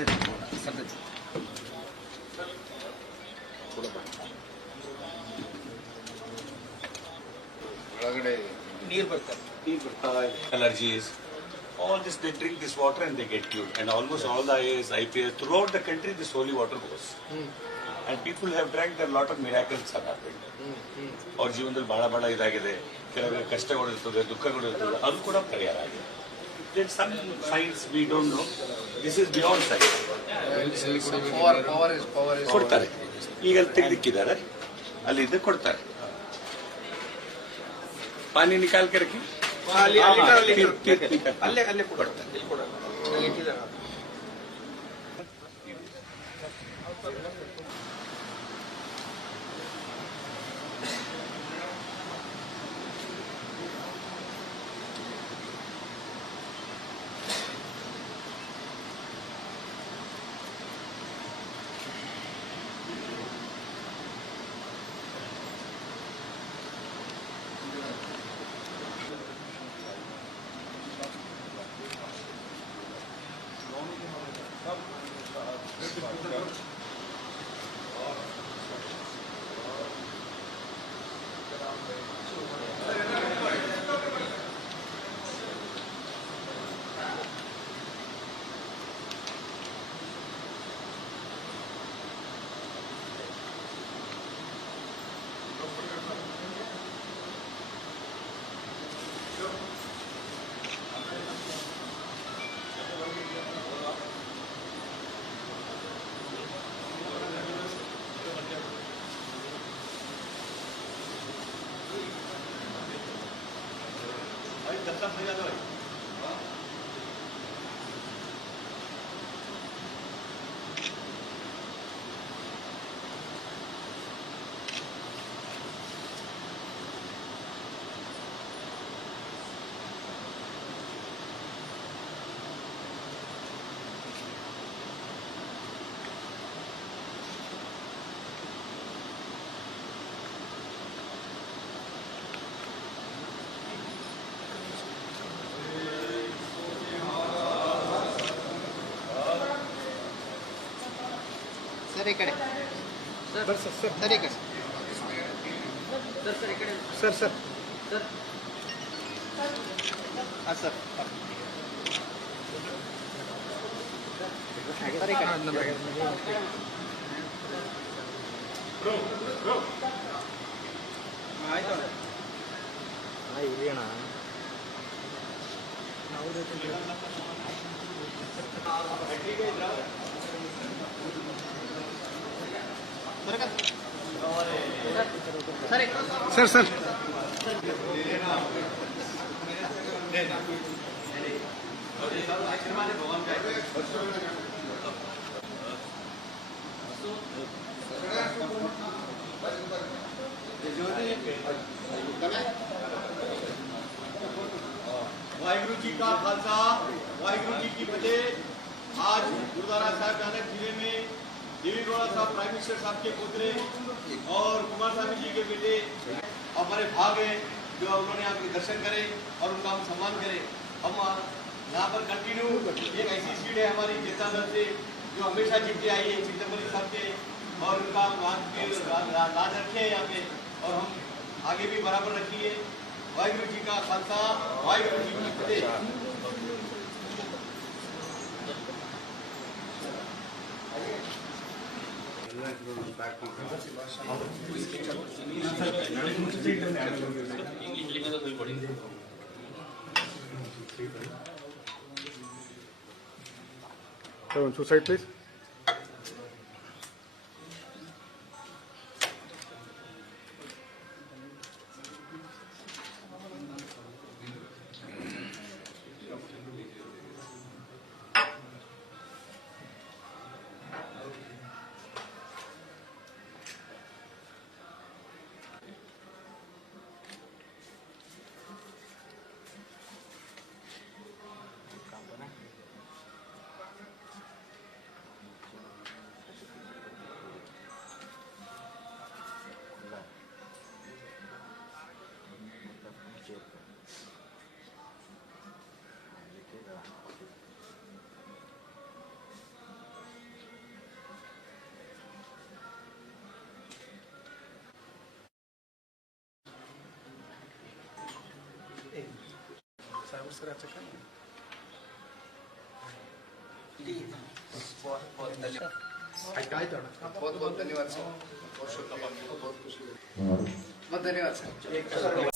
ಸದ್ಯತೆ ಸದ್ಯತೆ ಒಳಗಡೆ ನೀರು ಬರ್ತಾರೆ allergies. All this, they drink this water and they get cured. And almost all the IAS, IPS, throughout the country, this holy water goes. And people have drank, there lot of miracles have happened. ಅವ್ರ ಜೀವನದಲ್ಲಿ ಬಹಳ ಬಹಳ ಇದಾಗಿದೆ ಕೆಲವರಿಗೆ ಕಷ್ಟಗಳು ಇರ್ತದೆ ದುಃಖಗಳು ಇರ್ತದೆ ಅದು ಕೂಡ ಪರಿಹಾರ ಆಗಿದೆ There's some science we don't know. This is beyond science. Power power is power is ಕೊಡ್ತಾರೆ. ಈಗ ಅಲ್ಲಿ ತೆಗೆದಿಕ್ಕಿದ್ದಾರೆ. ಅಲ್ಲಿಂದ ಕೊಡ್ತಾರೆ. ಪಾನಿ ನಿಕಾಲ್ ಕರಕಿ ಅಲ್ಲೇ ಅಲ್ಲೇ ಕೊಡ್ತಾರೆ. están fallando ahí. ಸರ್ ಈ ಕಡೆ ಸರ್ ಸರ್ ಸರ್ ಸರ್ ಈ ಕಡೆ ಸರ್ ಸರ್ ಈ ಕಡೆ ಸರ್ ಸರ್ ಸರ್ ಹಾಂ ಸರ್ ಸರ್ ಈ ಕಡೆ ಆಯ್ತು ಸರಿ सर सर। वाहगुरु जी का खालसा, वाहगुरु जी की फतेह। आज गुरुद्वारा साहब नानक ज़िले में देवी गौड़ा साहब, प्राइम मिनिस्टर साहब के पुत्र और कुमार स्वामी जी के बेटे हमारे भाग हैं जो उन्होंने आपके दर्शन करे और उनका हम सम्मान करें। हम यहाँ पर कंटिन्यू एक ऐसी सीट है हमारी जनता दल से जो हमेशा जीतती आई है चिंतमणि साहब के और उनका हम के रा- रा- लाज रखे हैं यहाँ पे और हम आगे भी बराबर रखिए वाहिगुरु जी का खालसा, वाहिगुरु जी की फतेह So, two side, please. बहुत बहुत धन्यवाद सर बहुत शुक्रिया बहुत बहुत खुशी हुई बहुत धन्यवाद सर